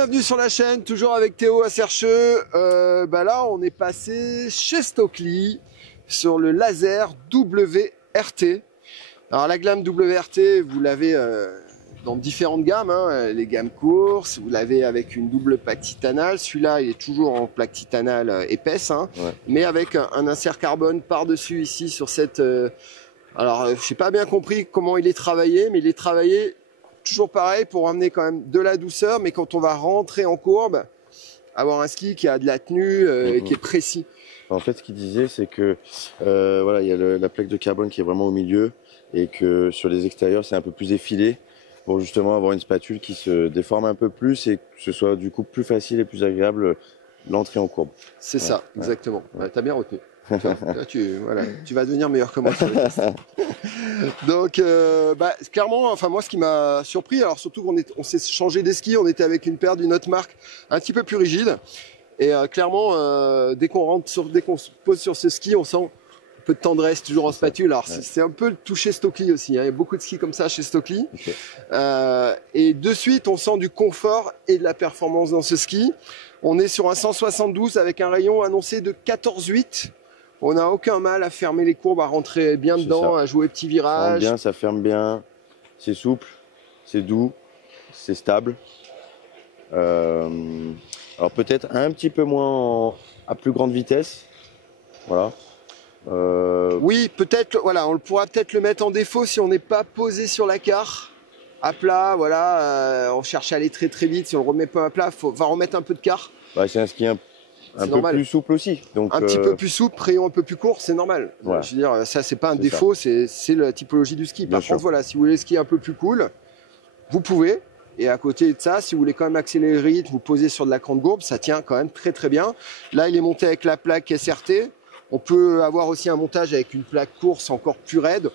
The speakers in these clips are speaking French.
Bienvenue sur la chaîne, toujours avec Théo à Sercheux. Là, on est passé chez Stockley sur le laser WRT. Alors la gamme WRT, vous l'avez dans différentes gammes, hein, les gammes courses, vous l'avez avec une double plaque titanale. Celui-là, il est toujours en plaque titanale épaisse, hein, ouais. Mais avec un insert carbone par-dessus ici sur cette... alors, je n'ai pas bien compris comment il est travaillé, mais il est travaillé toujours pareil pour amener quand même de la douceur, mais quand on va rentrer en courbe, avoir un ski qui a de la tenue et qui est précis. En fait, ce qu'il disait, c'est que voilà, il y a la plaque de carbone qui est vraiment au milieu et que sur les extérieurs, c'est un peu plus effilé pour justement avoir une spatule qui se déforme un peu plus et que ce soit du coup plus facile et plus agréable l'entrée en courbe. C'est ça, exactement. Ouais. T'as bien retenu. Là, tu vas devenir meilleur que moi sur les tests. Donc, clairement, enfin moi, ce qui m'a surpris, alors surtout qu'on s'est changé des skis, on était avec une paire d'une autre marque, un petit peu plus rigide, et clairement, dès qu'on se pose sur ce ski, on sent un peu de tendresse toujours en spatule. Alors c'est un peu le toucher Stockley aussi, hein. Il y a beaucoup de skis comme ça chez Stockley. Okay. Et de suite, on sent du confort et de la performance dans ce ski. On est sur un 172 avec un rayon annoncé de 14,8. On n'a aucun mal à fermer les courbes, à rentrer bien dedans, à jouer petits virages. Ça ferme bien, c'est souple, c'est doux, c'est stable. Alors peut-être un petit peu moins à plus grande vitesse. Voilà. Oui, peut-être, voilà, on pourra peut-être le mettre en défaut si on n'est pas posé sur la carre à plat. Voilà, on cherche à aller très très vite. Si on le remet pas à plat, va remettre un peu de carre. Bah, c'est un ski un peu plus souple aussi. Donc, un petit peu plus souple, rayon un peu plus court, c'est normal. Ouais. Je veux dire, ça c'est pas un défaut, c'est la typologie du ski. Par contre, voilà, si vous voulez skier un peu plus cool, vous pouvez. Et à côté de ça, si vous voulez quand même accélérer le rythme, vous posez sur de la grande gourbe, ça tient quand même très très bien. Là, il est monté avec la plaque SRT. On peut avoir aussi un montage avec une plaque course encore plus raide.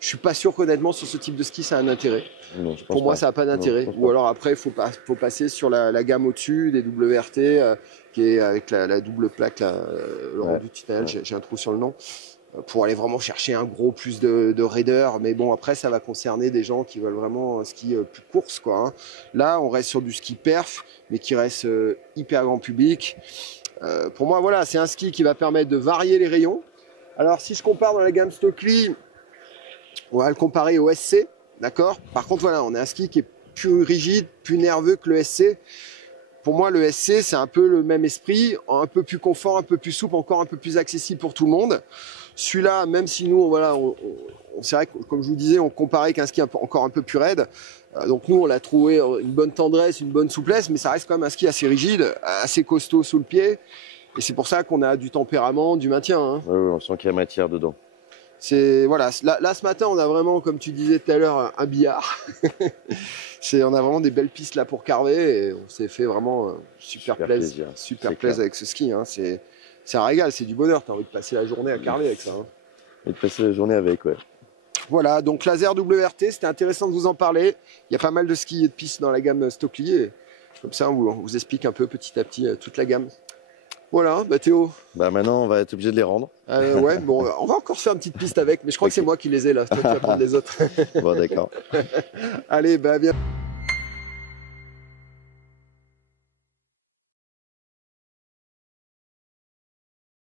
Je suis pas sûr qu'honnêtement sur ce type de ski ça a un intérêt. Non, pour moi, ça n'a pas d'intérêt. Ou alors après, il faut passer sur la gamme au-dessus des WRT, qui est avec la double plaque, le rendu titanal, j'ai un trou sur le nom, pour aller vraiment chercher un gros plus de raideur. Mais bon, après, ça va concerner des gens qui veulent vraiment un ski plus course, quoi, hein. Là, on reste sur du ski perf, mais qui reste hyper grand public. Pour moi, voilà, c'est un ski qui va permettre de varier les rayons. Alors, si je compare dans la gamme Stockley, on va le comparer au SC, d'accord. Par contre, voilà, on a un ski qui est plus rigide, plus nerveux que le SC. Pour moi, le SC, c'est un peu le même esprit, un peu plus confort, un peu plus souple, encore un peu plus accessible pour tout le monde. Celui-là, même si nous, voilà, c'est vrai que, comme je vous disais, on comparait avec un ski encore un peu plus raide. Donc nous, on l'a trouvé une bonne tendresse, une bonne souplesse, mais ça reste quand même un ski assez rigide, assez costaud sous le pied. Et c'est pour ça qu'on a du tempérament, du maintien, hein. Oui, on sent qu'il y a matière dedans. C'est voilà, là ce matin on a vraiment, comme tu disais tout à l'heure, un billard. On a vraiment des belles pistes là pour carver et on s'est fait vraiment super plaisir avec ce ski, hein. C'est un régal, c'est du bonheur, tu as envie de passer la journée à carver avec ça, hein. Et de passer la journée avec, ouais. Voilà, donc laser WRT, c'était intéressant de vous en parler. Il y a pas mal de skis et de pistes dans la gamme Stockley et comme ça on vous explique un peu petit à petit toute la gamme. Voilà, Théo. Maintenant, on va être obligé de les rendre. Ouais, bon, on va encore faire une petite piste avec, mais je crois que c'est moi qui les ai là. C'est toi qui vas prendre les autres. Bon, d'accord. Allez, bien.